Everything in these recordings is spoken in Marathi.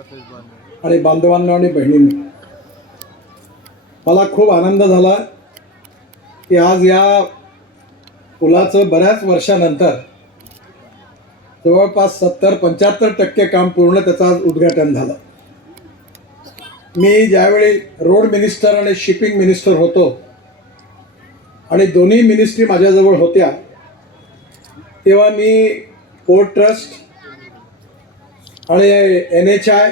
आणि बांधवांनो आणि बहिणींनो, मला खूप आनंद झाला की आज या पुलाचं बऱ्याच वर्षानंतर जवळपास 70-75% काम पूर्ण त्याचं आज उद्घाटन झालं. मी ज्यावेळी रोड मिनिस्टर आणि शिपिंग मिनिस्टर होतो आणि दोन्ही मिनिस्ट्री माझ्याजवळ होत्या, तेव्हा मी पोर्ट ट्रस्ट आणि NHI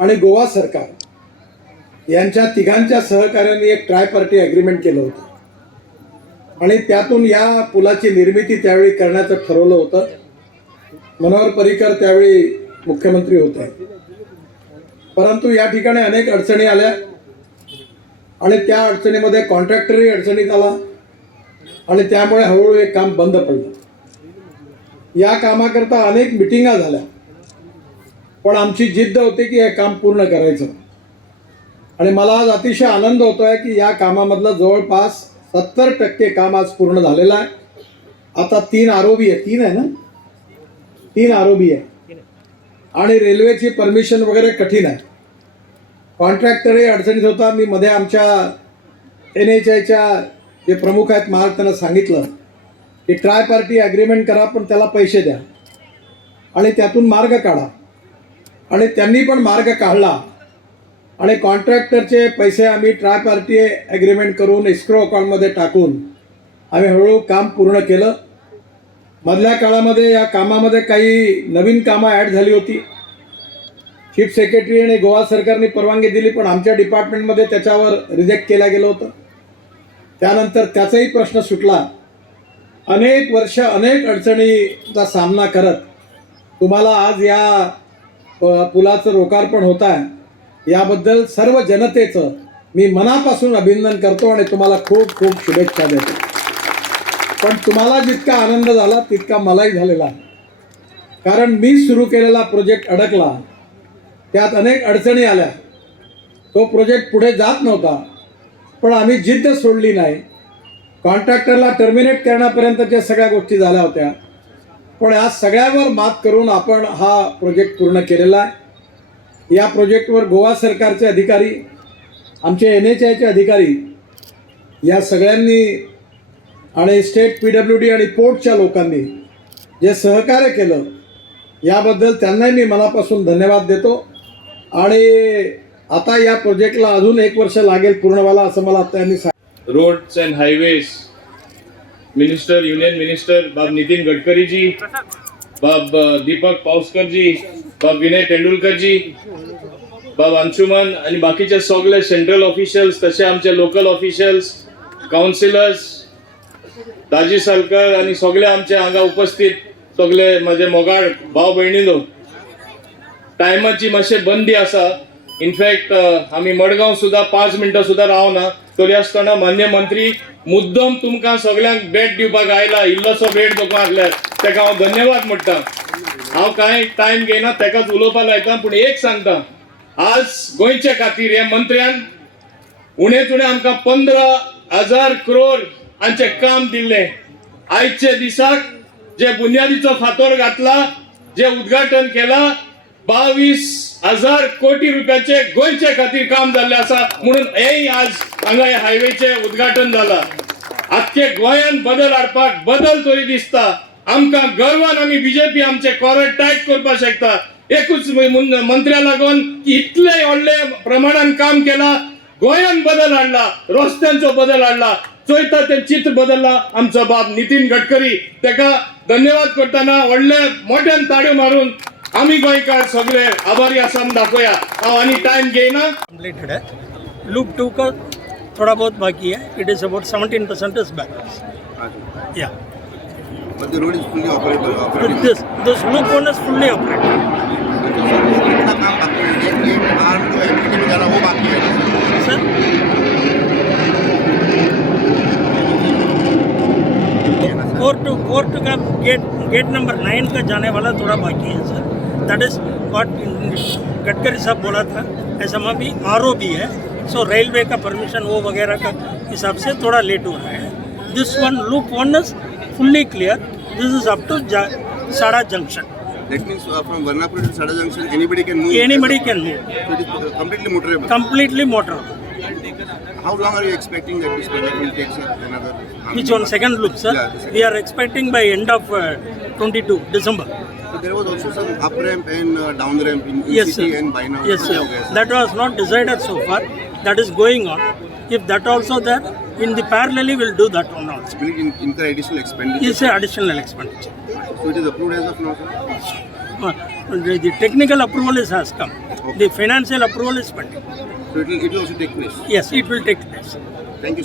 आणि गोवा सरकार यांच्या तिघांच्या सहकार्याने एक ट्रायपार्टी ॲग्रीमेंट केलं होतं आणि त्यातून या पुलाची निर्मिती त्यावेळी करण्याचं ठरवलं होतं. मनोहर पर्रिकर त्यावेळी मुख्यमंत्री होते. परंतु या ठिकाणी अनेक अडचणी आल्या आणि त्या अडचणीमध्ये कॉन्ट्रॅक्टरही अडचणीत आला आणि त्यामुळे हळूहळू हे काम बंद पडलं. या कामाकरता अनेक मिटिंगा झाल्या, पण आमची जिद्द होती की हे काम पूर्ण करायचं. आणि मला आज अतिशय आनंद होतो आहे की या कामामधलं जवळपास 70% काम आज पूर्ण झालेलं आहे. आता 3 ROB आहे, 3 आहे ना, 3 ROB आहे आणि रेल्वेची परमिशन वगैरे कठीण आहे. कॉन्ट्रॅक्टरही अडचणीत होता. मी मध्ये आमच्या NHIच्या जे प्रमुख आहेत त्यांना सांगितलं की ट्रायपार्टी ॲग्रीमेंट करा, पण त्याला पैसे द्या आणि त्यातून मार्ग काढा. आणि त्यांनी पण मार्ग काढला आणि कॉन्ट्रॅक्टरचे पैसे आम्ही ट्रायपार्टी ॲग्रीमेंट करून एस्क्रो अकाउंटमध्ये टाकून आम्ही हळूहळू काम पूर्ण केलं. मधल्या काळामध्ये या कामामध्ये काही नवीन कामं ॲड झाली होती. चीफ सेक्रेटरी आणि गोवा सरकारने परवानगी दिली, पण आमच्या डिपार्टमेंटमध्ये त्याच्यावर रिजेक्ट केलं गेलं होतं. त्यानंतर त्याचाही प्रश्न सुटला. अनेक वर्ष अनेक अडचणीचा सामना करत तुम्हाला आज या पुलाचं लोकार्पण होत आहे, याबद्दल सर्व जनतेचं मी मनापासून अभिनंदन करतो आणि तुम्हाला खूप खूप शुभेच्छा देतो. पण तुम्हाला जितका आनंद झाला तितका मलाही झालेला आहे, कारण मी सुरू केलेला प्रोजेक्ट अडकला, त्यात अनेक अडचणी आल्या, तो प्रोजेक्ट पुढे जात नव्हता. पण आम्ही जिद्द सोडली नाही. कॉन्ट्रॅक्टरला टर्मिनेट करण्यापर्यंतच्या सगळ्या गोष्टी झाल्या होत्या, पण या सगळ्यावर मात करून आपण हा प्रोजेक्ट पूर्ण केलेला आहे. या प्रोजेक्टवर गोवा सरकारचे अधिकारी, आमचे NHIचे अधिकारी या सगळ्यांनी आणि स्टेट PWD आणि पोर्टच्या लोकांनी जे सहकार्य केलं, याबद्दल त्यांनाही मी मनापासून धन्यवाद देतो. आणि आता या प्रोजेक्टला अजून 1 वर्ष लागेल पूर्ण व्हायला, असं मला आता यांनी सांगितलं. Roads and highways minister, union minister बाब नितिन गडकरी जी, बाब दीपक पावसकर जी, बाब विनय तेंडुलकर जी, बाब अंशुमन आणि बाकीचे सगळे सेंट्रल ऑफिशियल्स, तसे आमचे लोकल ऑफिशियल्स, काउन्सिलर्स, दाजी सालकर आणि सगळे आमचे हांगा उपस्थित सगळे माझे मोगाळ भाव भयणीनो, टायमाची मातशे बंदी आसा. इनफॅक्ट आम्ही मडगांव सुद्धा 5 मिनटां सुद्धा रावना, तरी आसतना मान्य मंत्री मुद्दम तुमकां सगळ्यांक भेट दिवपाक आयला, इल्लोसो भेट दिवपाक लागल्यार ताका हांव धन्यवाद म्हणटा. हांव कांय टायम घेयना, ताकाच उलोवपाक लायता. पूण एक सांगता, आज गोंयचे खातीर हे मंत्र्यान उणेच उणें आमकां 15,000 करोड हांचे काम दिल्ले. आयचे दिसाक जे बुन्यादीचो फातर घातला, जे उद्घाटन केला, 22,000 कोटी रुपयाचे गोंयचे खातीर काम जाल्ले आसा. म्हणून हेय आज हांगा हायवेचे उद्घाटन जाला. आख्खे गोंयान बदल हाडपाक बदल तरी दिसता. आमकां गर्वान आमी BJP आमचे कॉलर टायट करपाक शकता. एकूच मंत्र्या लागून इतले व्हडले प्रमाणान काम केला, गोंयान बदल हाडला, रस्त्यांचो बदल हाडला, चोयता ते चित्र बदलला आमचो बाब नितीन गडकरी. ताका धन्यवाद करताना व्हडले मोठ्यान ताळयो मारून आम्ही गोयकार सगळे आभारी आसाम दाखवया. हांव आनी टाइम घेयना. कंप्लीटेड है. लूप 2 का थोड़ा बहुत बाकी है. It is about 17% is balance. या But the road is fully operating. This loop one is fully operating. कितना काम बाकी है? ये आर्म जो एक्टिविटी वगैरह वो बाकी है सर. फोर्ट का गेट नंबर 9 का जाने वाला थोड़ा बाकी है sir. That is what Gadkari sahab बोला था. ऐसा में भी ROB है, सो रेलवे का परमिशन वो वगैरह का हिसाब से थोड़ा लेट हो रहा है. This one loop 1 is fully clear. This is up to Sada junction. That means from Varunapuri to Sada junction, anybody can move. Anybody can move. So it is completely motorable. Completely motor. How long are you expecting that this project will take, sir? Another? Which one? Second loop, sir? Yeah, the second. We are expecting by end of 22 December. So there was also some up ramp and down ramp in Yes, city sir. and by now. Yes, sir. Okay, That was not decided so far. That is going on. If that also there, in the parallelly we'll do that one also. Will it incur additional expenditure? It's an additional expenditure. So it is approved as of now, sir? The technical approval has come. The financial approval is pending. So it will also take place. Yes, it will take place. Thank you so